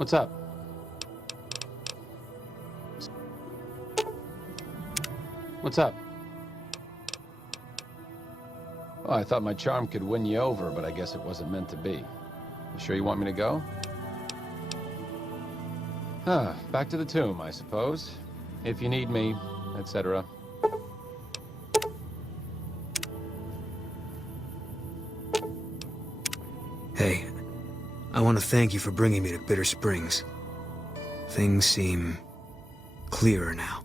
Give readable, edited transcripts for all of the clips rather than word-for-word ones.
What's up? What's up? Oh, I thought my charm could win you over, but I guess it wasn't meant to be. You sure you want me to go? Back to the tomb, I suppose. If you need me, etc. Hey, I want to thank you for bringing me to Bitter Springs. Things seem clearer now.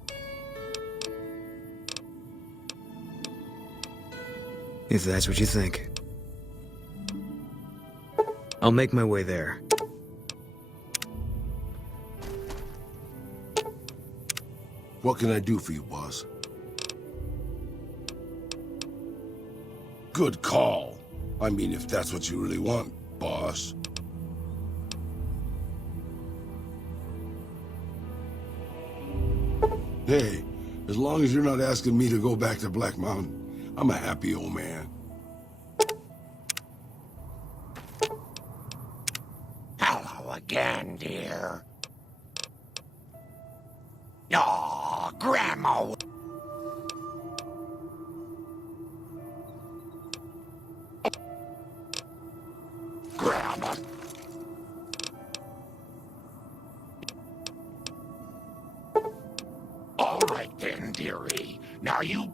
If that's what you think. I'll make my way there. What can I do for you, boss? Good call. I mean, if that's what you really want, boss. Hey, as long as you're not asking me to go back to Black Mountain, I'm a happy old man. Hello again, dear. Aw, Grandma. Grandma. All right then, dearie. Now you...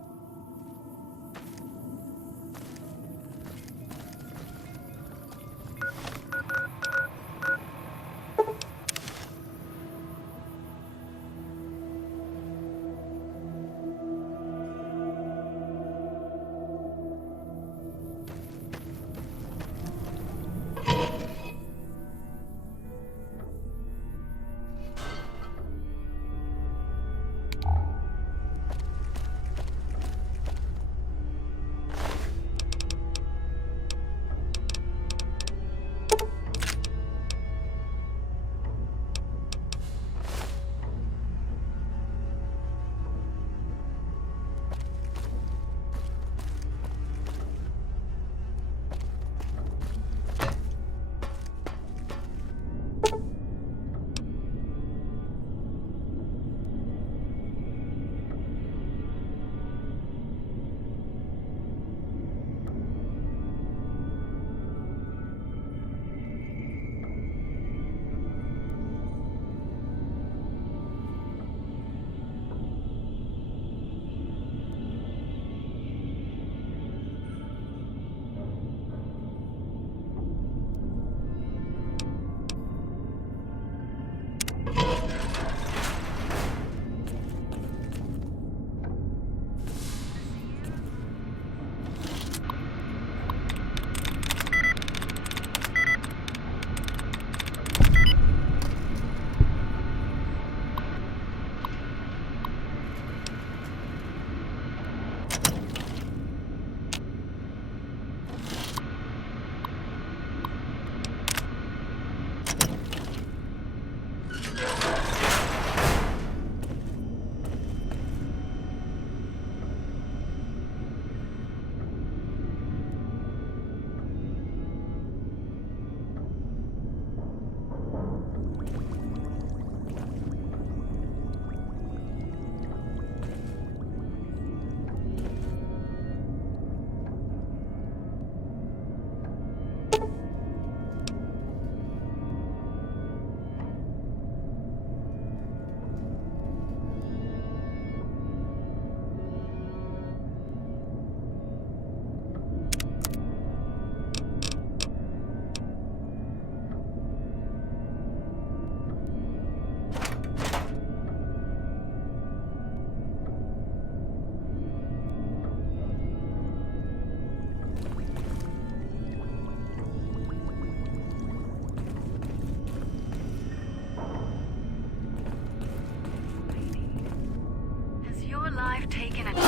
life taken a turn?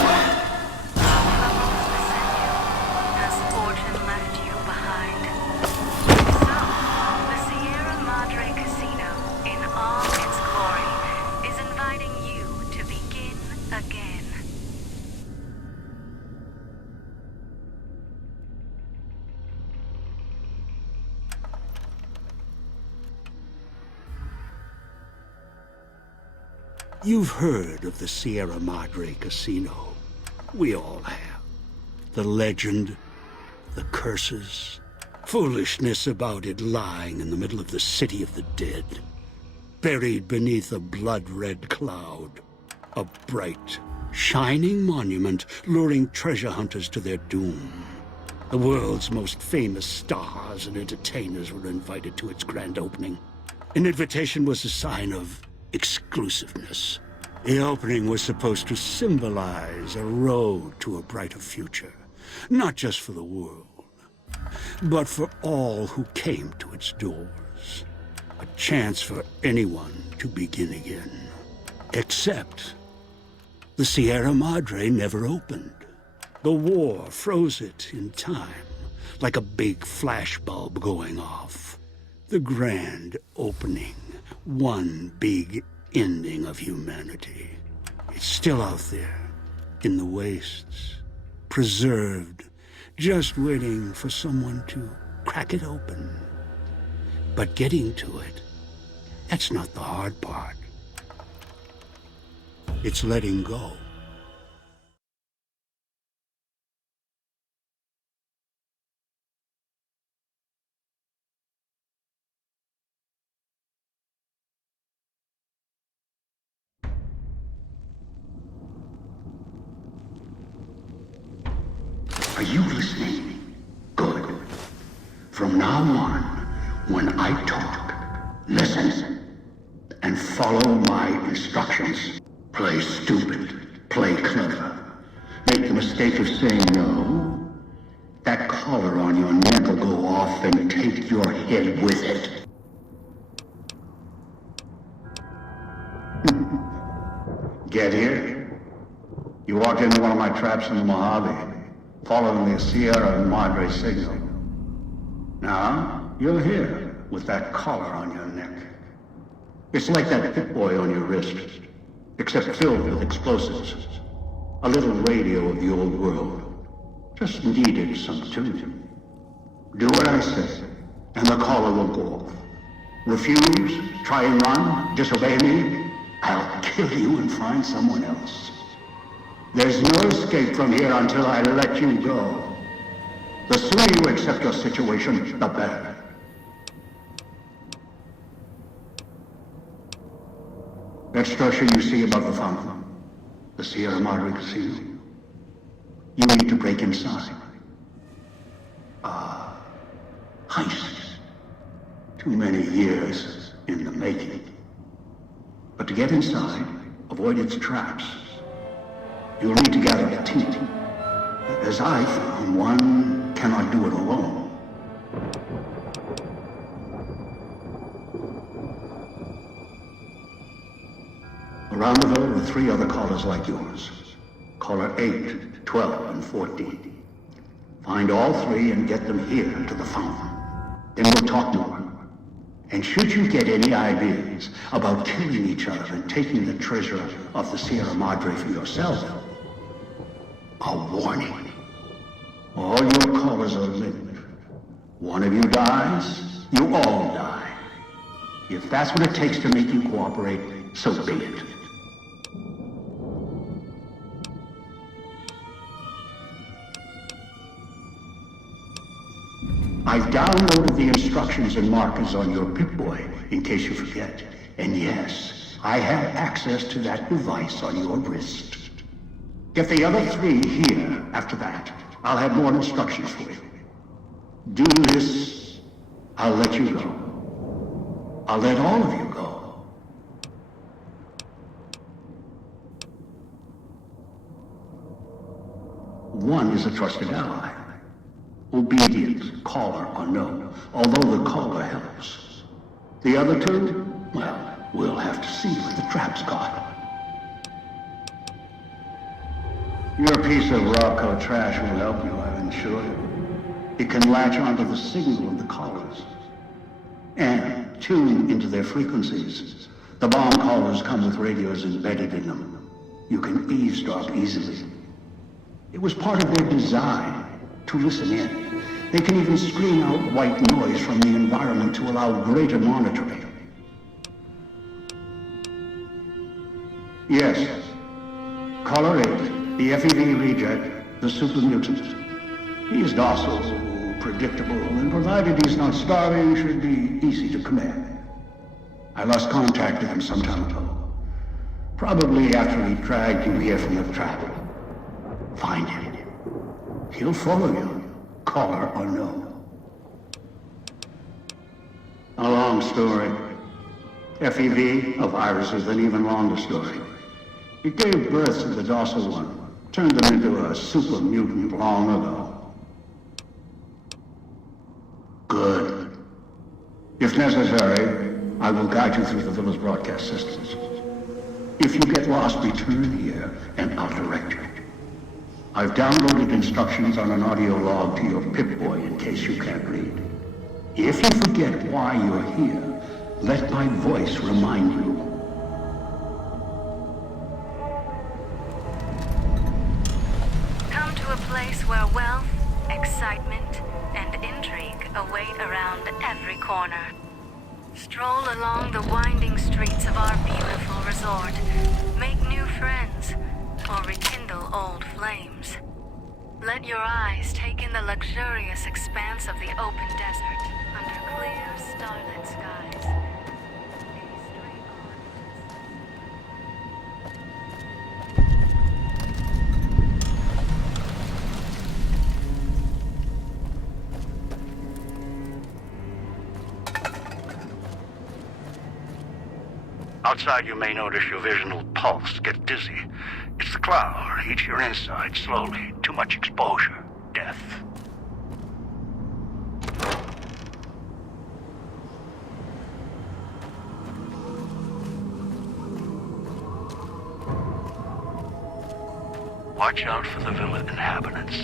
Troubles beset you? Has fortune left you behind? So, the Sierra Madre Casino, in all its glory, is inviting you to begin again. You've heard of the Sierra Madre Casino. We all have. The legend, the curses, foolishness about it lying in the middle of the city of the dead, buried beneath a blood-red cloud. A bright, shining monument luring treasure hunters to their doom. The world's most famous stars and entertainers were invited to its grand opening. An invitation was a sign of exclusiveness. The opening was supposed to symbolize a road to a brighter future, not just for the world, but for all who came to its doors. A chance for anyone to begin again. Except the Sierra Madre never opened. The war froze it in time, like a big flashbulb going off. The grand opening, one big ending of humanity. It's still out there, in the wastes, preserved, just waiting for someone to crack it open. But getting to it, that's not the hard part. It's letting go. Are you listening? Good. From now on, when I talk, listen and follow my instructions. Play stupid, play clever. Make the mistake of saying no. That collar on your neck will go off and take your head with it. Get here. You walked into one of my traps in the Mojave, following the Sierra Madre signal. Now, you're here with that collar on your neck. It's like that Pit Boy on your wrist, except filled with explosives. A little radio of the old world. Just needed some tuning. Do what I say, and the collar will go off. Refuse, try and run, disobey me, I'll kill you and find someone else. There's no escape from here until I let you go. The sooner you accept your situation, the better. That structure you see above the fountain, the Sierra Madre Casino, you need to break inside. Heist. Too many years in the making. But to get inside, avoid its traps, you'll need to gather a team. As I found, one cannot do it alone. Around the villa are 3 other callers like yours. Caller 8, 12, and 14. Find all 3 and get them here to the fountain. Then we'll talk more. And should you get any ideas about killing each other and taking the treasure of the Sierra Madre for yourself, a warning. All your callers are linked. One of you dies, you all die. If that's what it takes to make you cooperate, so be it. I've downloaded the instructions and markers on your Pip-Boy, in case you forget. And yes, I have access to that device on your wrist. Get the other 3 here after that. I'll have more instructions for you. Do this, I'll let you go. I'll let all of you go. One is a trusted ally. Obedient, caller or no, although the caller helps. The other 2, well, we'll have to see what the trap's got. Your piece of Rocco trash will help you, I'm sure. It can latch onto the signal of the callers and tune into their frequencies. The bomb callers come with radios embedded in them. You can eavesdrop easily. It was part of their design to listen in. They can even screen out white noise from the environment to allow greater monitoring. Yes. Caller 8, the FEV reject, the super mutant. He is docile, predictable, and provided he's not starving, should be easy to command. I lost contact with him some time ago. Probably after he dragged you here from the trap. Find him. He'll follow you, caller or no. A long story. FEV, a virus, is an even longer story. It gave birth to the docile one, turned them into a super mutant long ago. Good. If necessary, I will guide you through the villa's broadcast systems. If you get lost, return here and I'll direct you. I've downloaded instructions on an audio log to your Pip-Boy in case you can't read. If you forget why you're here, let my voice remind you. Come to a place where wealth, excitement, and intrigue await around every corner. Stroll along the winding streets of our beautiful resort. Make new friends, or rekindle old flames. Let your eyes take in the luxurious expanse of the open desert under clear, starlit skies. Outside, you may notice your vision will pulse, get dizzy. It's the cloud. Eats your inside slowly. Too much exposure. Death. Watch out for the villa inhabitants.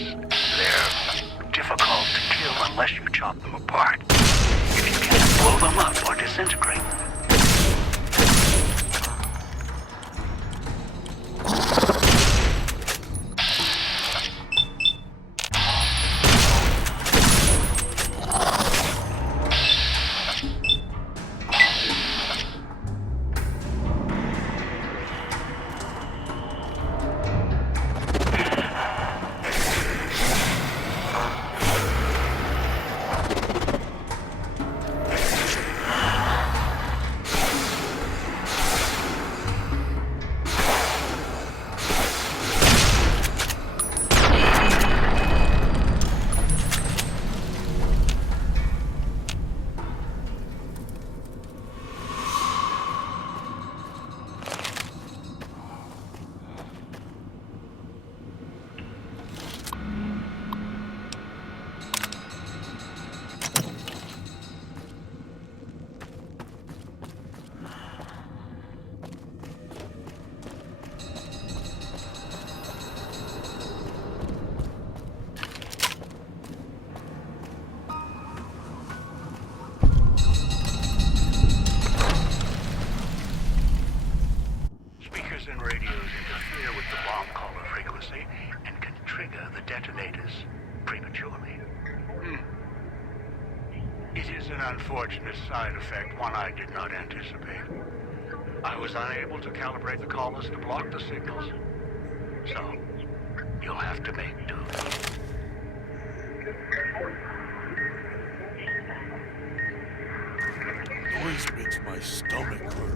They're difficult to kill unless you chop them apart. If you can't blow them up or disintegrate them. Unfortunate side effect, one I did not anticipate. I was unable to calibrate the collars to block the signals. So, you'll have to make do. Noise makes my stomach hurt.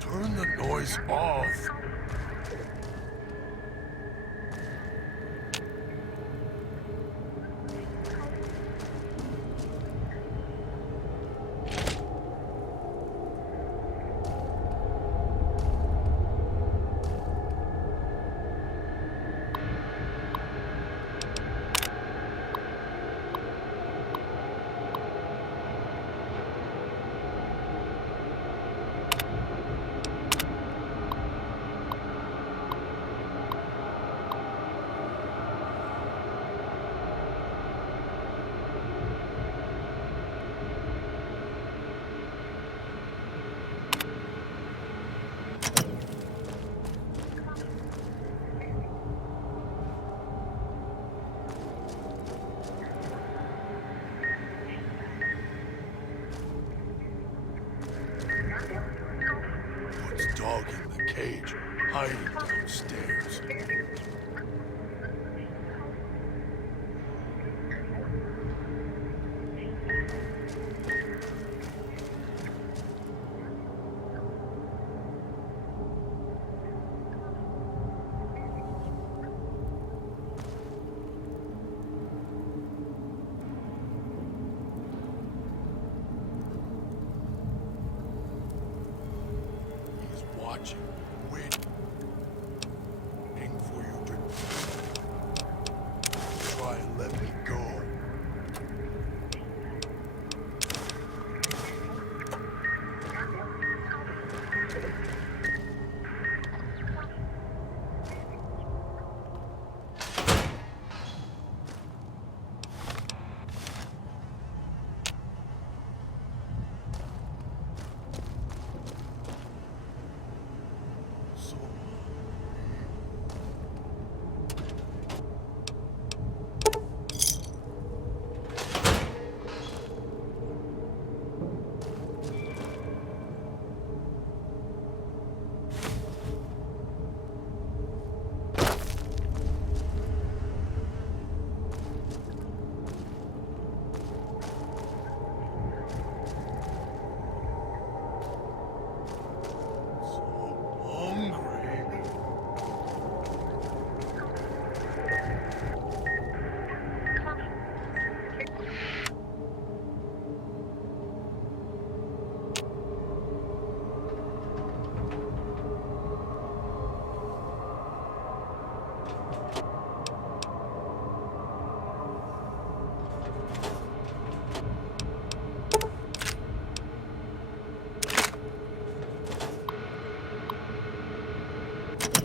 Turn the noise off. watching, waiting for you to try and let me go.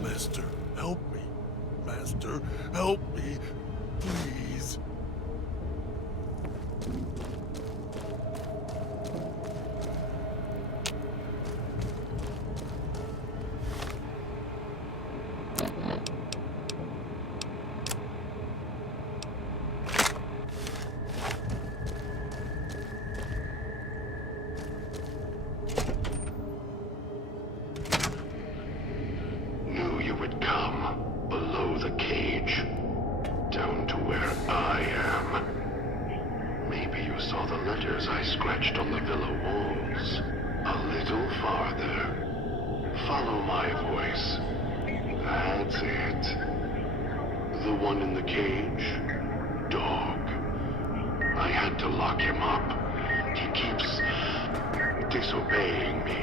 Master, help me. Master, help me. Please. Knew you would come below the cage, down to where I am. Maybe you saw the letters I scratched on the villa walls. A little farther. Follow my voice. That's it. The one in the cage? Dog. I had to lock him up. He keeps disobeying me.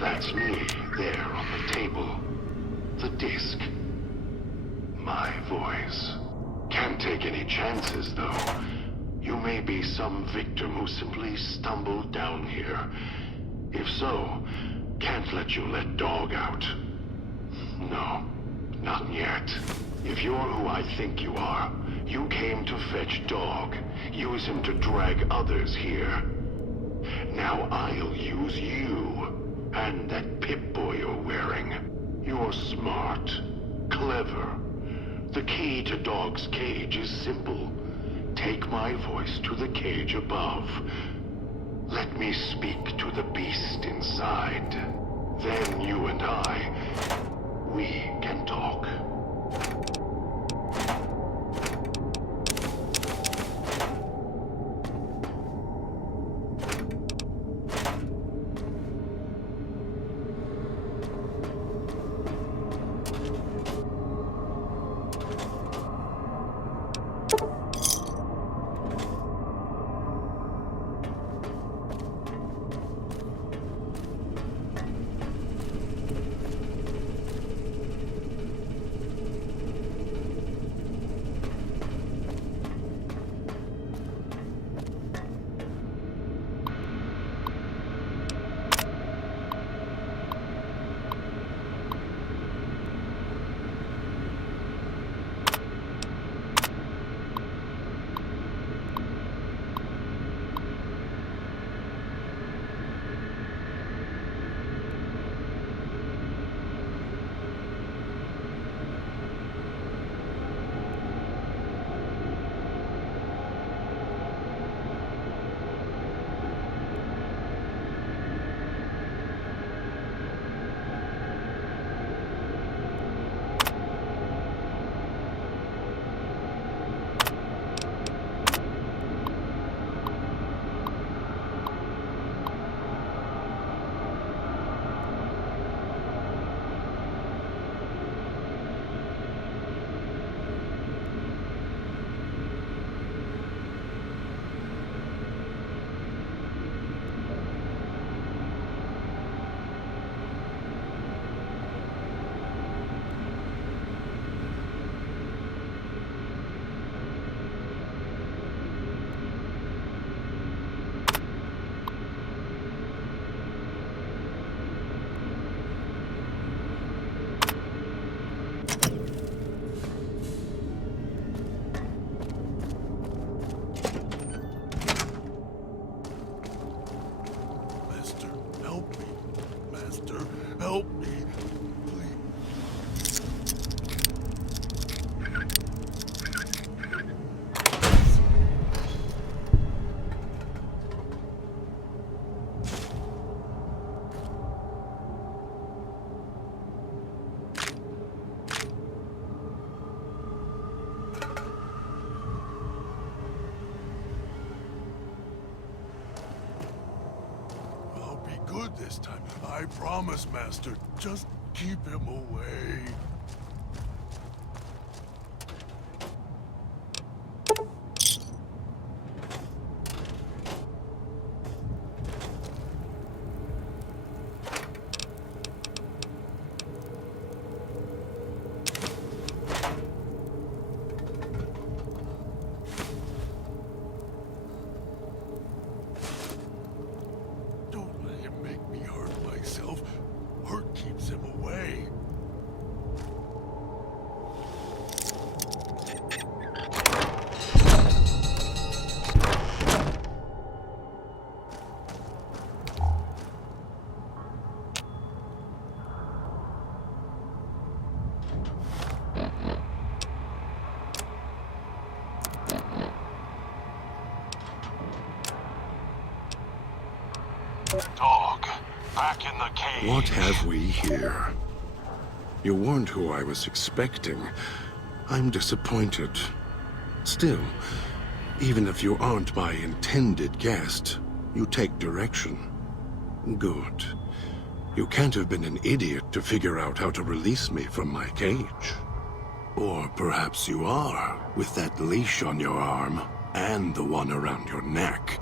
That's me, there on the table. The disc. My voice. Can't take any chances, though. You may be some victim who simply stumbled down here. If so, can't let you let Dog out. No, not yet. If you're who I think you are, you came to fetch Dog. Use him to drag others here. Now I'll use you. And that Pip-Boy you're wearing. You're smart. Clever. The key to Dog's cage is simple. Take my voice to the cage above. Let me speak to the beast inside. Then you and I, we can talk. this time. I promise, Master. Just keep him away. Dog, back in the cage. What have we here? You weren't who I was expecting. I'm disappointed. Still, even if you aren't my intended guest, you take direction. Good. You can't have been an idiot to figure out how to release me from my cage. Or perhaps you are, with that leash on your arm, and the one around your neck.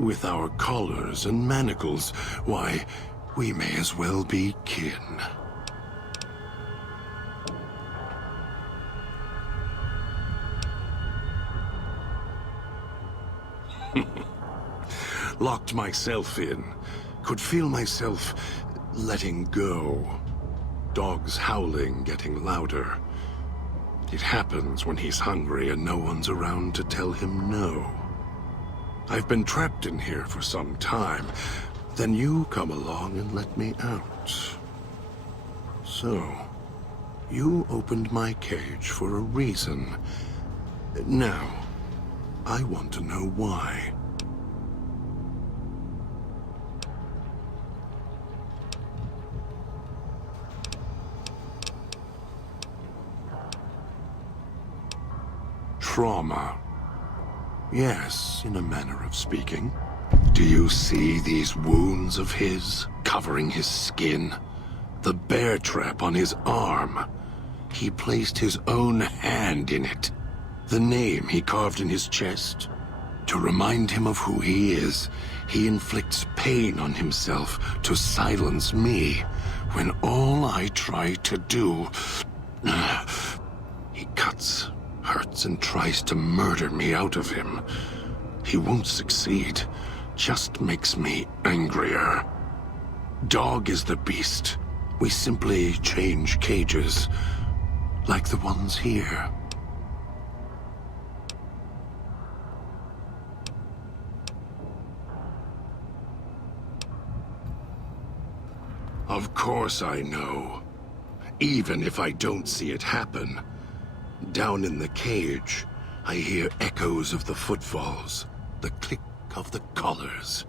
With our collars and manacles, why, we may as well be kin. Locked myself in. Could feel myself letting go. Dogs howling, getting louder. It happens when he's hungry and no one's around to tell him no. I've been trapped in here for some time. Then you come along and let me out. So, you opened my cage for a reason. Now, I want to know why. Trauma. Yes, in a manner of speaking. Do you see these wounds of his, covering his skin? The bear trap on his arm. He placed his own hand in it. The name he carved in his chest. To remind him of who he is, he inflicts pain on himself to silence me, when all I try to do... He cuts, hurts, and tries to murder me out of him. He won't succeed, just makes me angrier. Dog is the beast. We simply change cages, like the ones here. Of course I know. Even if I don't see it happen. Down in the cage, I hear echoes of the footfalls, the click of the collars.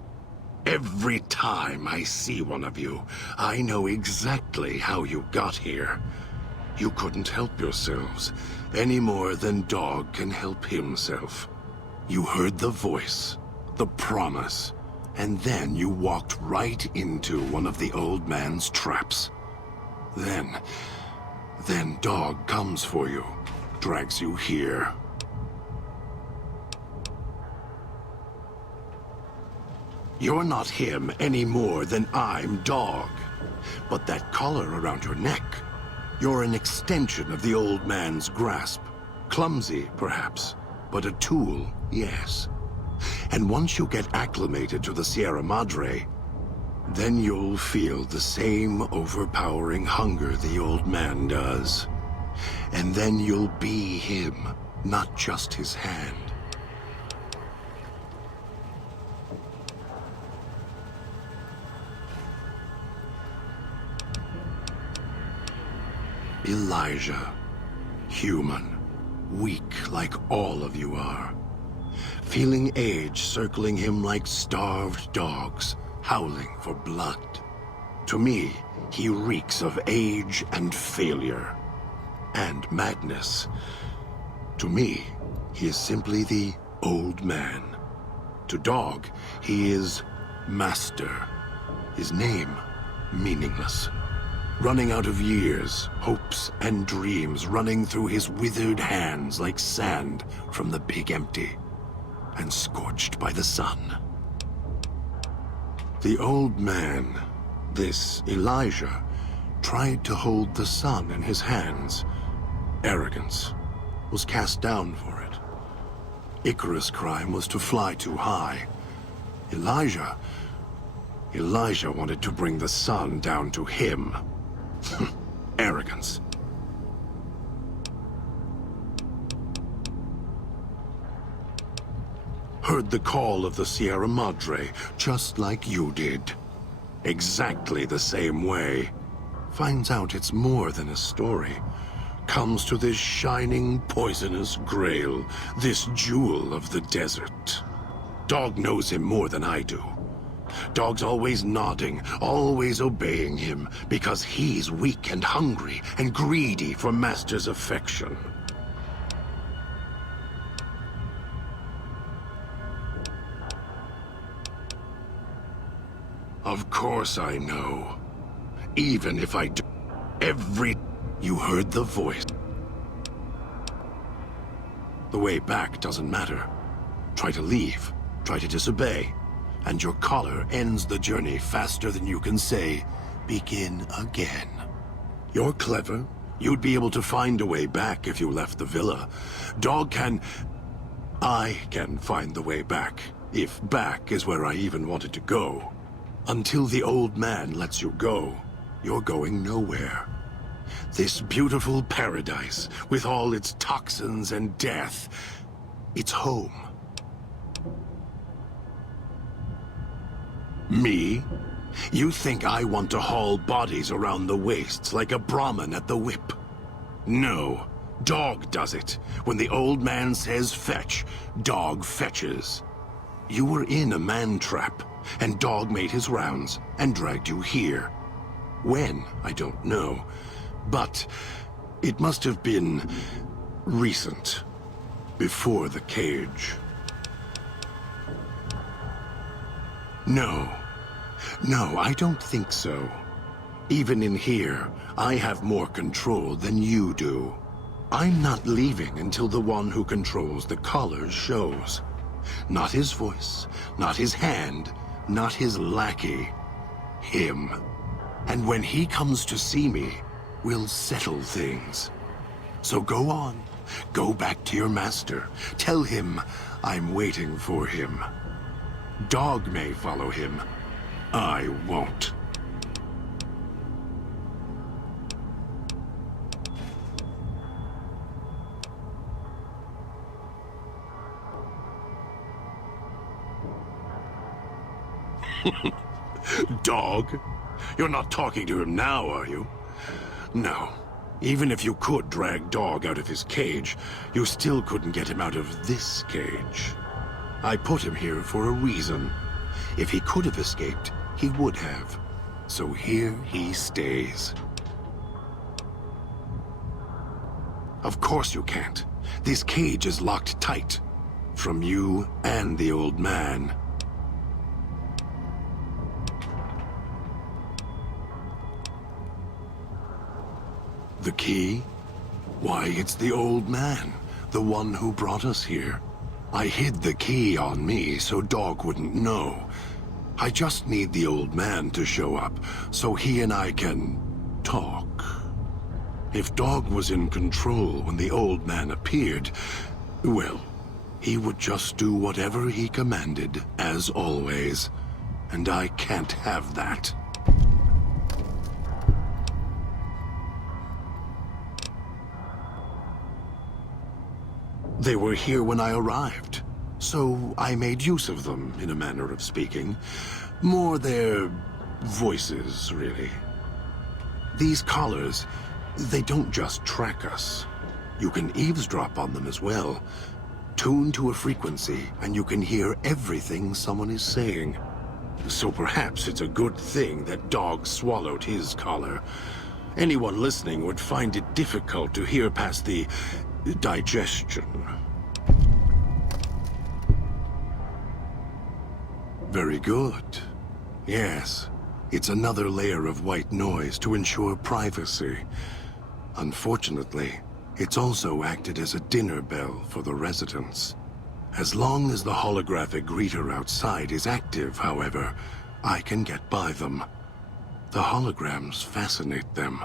Every time I see one of you, I know exactly how you got here. You couldn't help yourselves, any more than Dog can help himself. You heard the voice, the promise, and then you walked right into one of the old man's traps. Then Dog comes for you, drags you here. You're not him any more than I'm Dog. But that collar around your neck, you're an extension of the old man's grasp. Clumsy, perhaps, but a tool, yes. And once you get acclimated to the Sierra Madre, then you'll feel the same overpowering hunger the old man does. And then you'll be him, not just his hand. Elijah, human, weak like all of you are. Feeling age circling him like starved dogs, howling for blood. To me, he reeks of age and failure, and madness. To me, he is simply the old man. To Dog, he is master. His name, meaningless. Running out of years, hopes and dreams running through his withered hands like sand from the big empty, and scorched by the sun. The old man, this Elijah, tried to hold the sun in his hands. Arrogance was cast down for it. Icarus' crime was to fly too high. Elijah wanted to bring the sun down to him. Arrogance. Heard the call of the Sierra Madre, just like you did. Exactly the same way. Finds out it's more than a story. Comes to this shining, poisonous grail, this jewel of the desert. Dog knows him more than I do. Dog's always nodding, always obeying him, because he's weak and hungry and greedy for Master's affection. Of course I know. Even if I do... You heard the voice. The way back doesn't matter. Try to leave, try to disobey, and your collar ends the journey faster than you can say, begin again. You're clever. You'd be able to find a way back if you left the villa. I can find the way back, if back is where I even wanted to go. Until the old man lets you go, you're going nowhere. This beautiful paradise, with all its toxins and death, it's home. Me? You think I want to haul bodies around the wastes like a Brahmin at the whip? No. Dog does it. When the old man says fetch, Dog fetches. You were in a man trap, and Dog made his rounds and dragged you here. When, I don't know. But it must have been recent, before the cage. No, I don't think so. Even in here, I have more control than you do. I'm not leaving until the one who controls the collars shows. Not his voice, not his hand, not his lackey. Him. And when he comes to see me, we'll settle things. So go on. Go back to your master. Tell him I'm waiting for him. Dog may follow him. I won't. Dog? You're not talking to him now, are you? No. Even if you could drag Dog out of his cage, you still couldn't get him out of this cage. I put him here for a reason. If he could have escaped, he would have. So here he stays. Of course you can't. This cage is locked tight. From you and the old man. The key? Why, it's the old man, the one who brought us here. I hid the key on me so Dog wouldn't know. I just need the old man to show up, so he and I can talk. If Dog was in control when the old man appeared, well, he would just do whatever he commanded, as always. And I can't have that. They were here when I arrived, so I made use of them, in a manner of speaking. More their voices, really. These collars, they don't just track us. You can eavesdrop on them as well. Tune to a frequency, and you can hear everything someone is saying. So perhaps it's a good thing that Dog swallowed his collar. Anyone listening would find it difficult to hear past the digestion. Very good. Yes. It's another layer of white noise to ensure privacy. Unfortunately, it's also acted as a dinner bell for the residents. As long as the holographic greeter outside is active, however, I can get by them. The holograms fascinate them.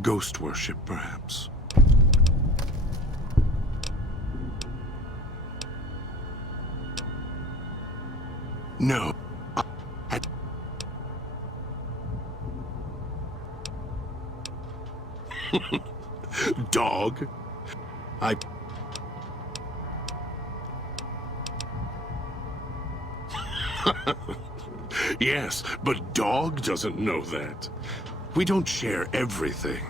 Ghost worship, perhaps. No. Dog? Yes, but Dog doesn't know that. We don't share everything.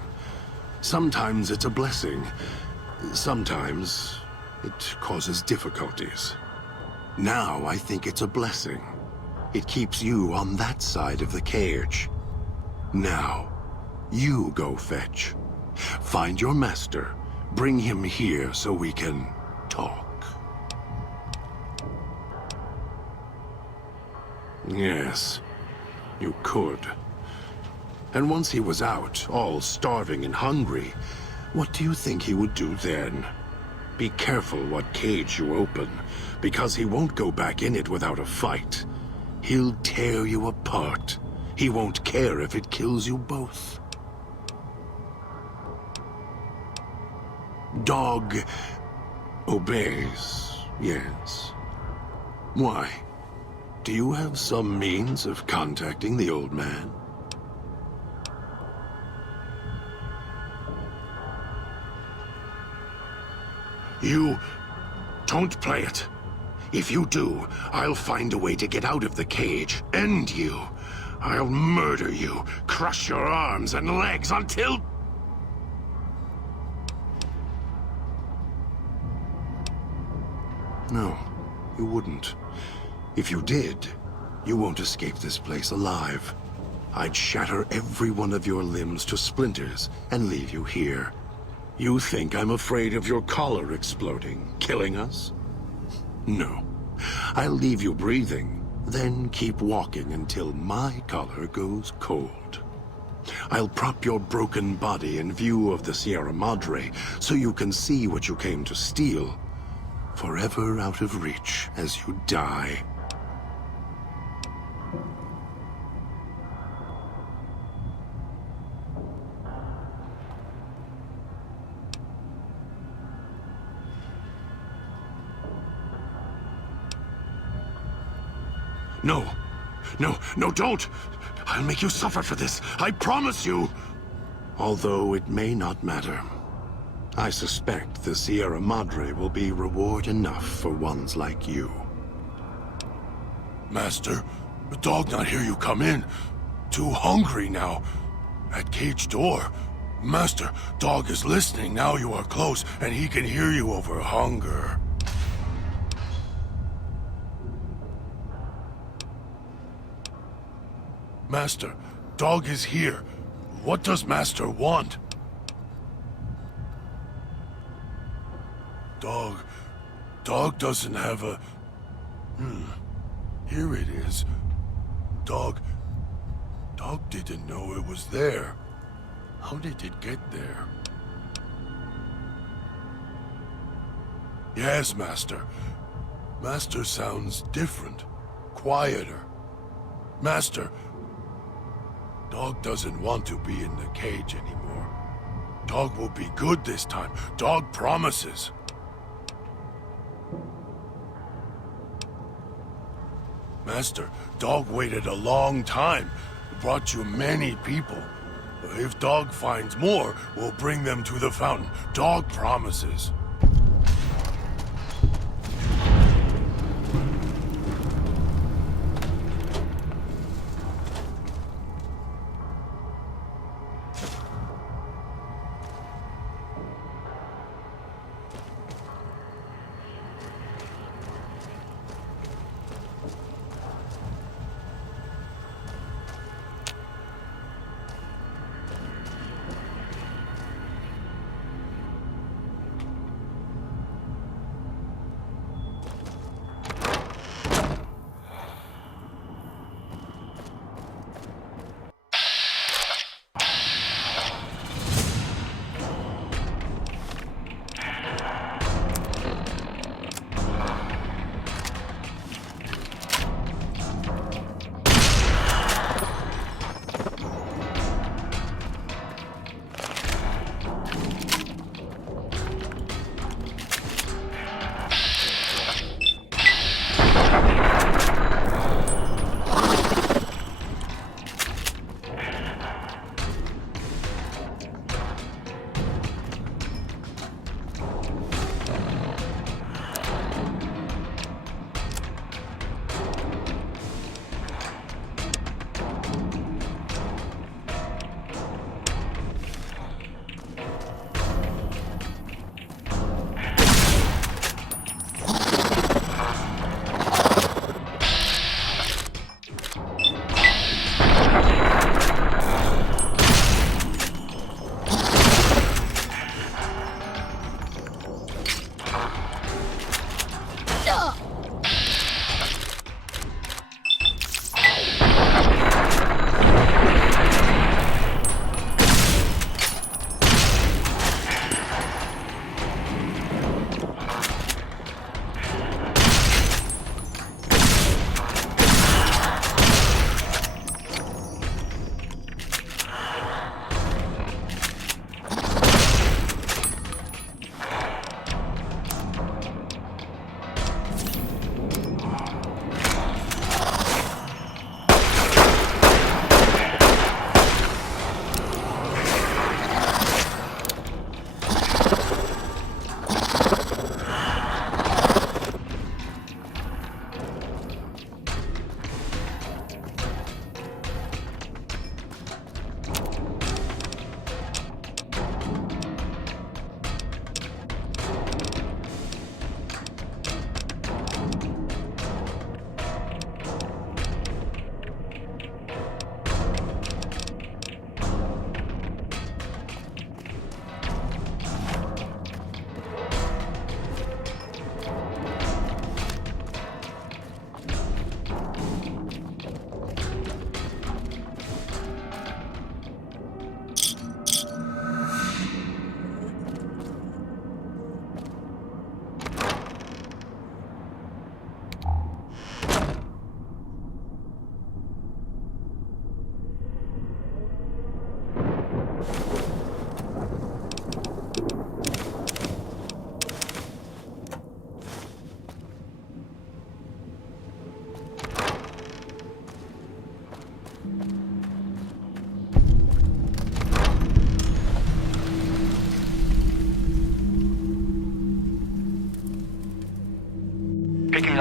Sometimes it's a blessing. Sometimes it causes difficulties. Now I think it's a blessing. It keeps you on that side of the cage. Now, you go fetch. Find your master. Bring him here so we can talk. Yes, you could. And once he was out, all starving and hungry, what do you think he would do then? Be careful what cage you open, because he won't go back in it without a fight. He'll tear you apart. He won't care if it kills you both. Dog obeys, yes. Why? Do you have some means of contacting the old man? You don't play it. If you do, I'll find a way to get out of the cage. End you. I'll murder you, crush your arms and legs until... No, you wouldn't. If you did, you won't escape this place alive. I'd shatter every one of your limbs to splinters and leave you here. You think I'm afraid of your collar exploding, killing us? No. I'll leave you breathing, then keep walking until my collar goes cold. I'll prop your broken body in view of the Sierra Madre so you can see what you came to steal, forever out of reach as you die. No. No, no, don't! I'll make you suffer for this, I promise you! Although it may not matter. I suspect the Sierra Madre will be reward enough for ones like you. Master, the dog not hear you come in. Too hungry now. At cage door. Master, dog is listening now you are close, and he can hear you over hunger. Master, dog is here. What does Master want? Dog doesn't have a... Here it is. Dog didn't know it was there. How did it get there? Yes, Master. Master sounds different. Quieter. Master, dog doesn't want to be in the cage anymore. Dog will be good this time. Dog promises. Master, dog waited a long time. Brought you many people. If dog finds more, we'll bring them to the fountain. Dog promises.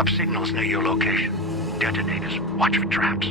up signals near your location. Detonators. Watch for traps.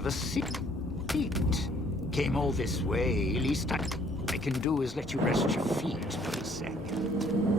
have a seat. Came all this way. Least I can do is let you rest your feet for a second.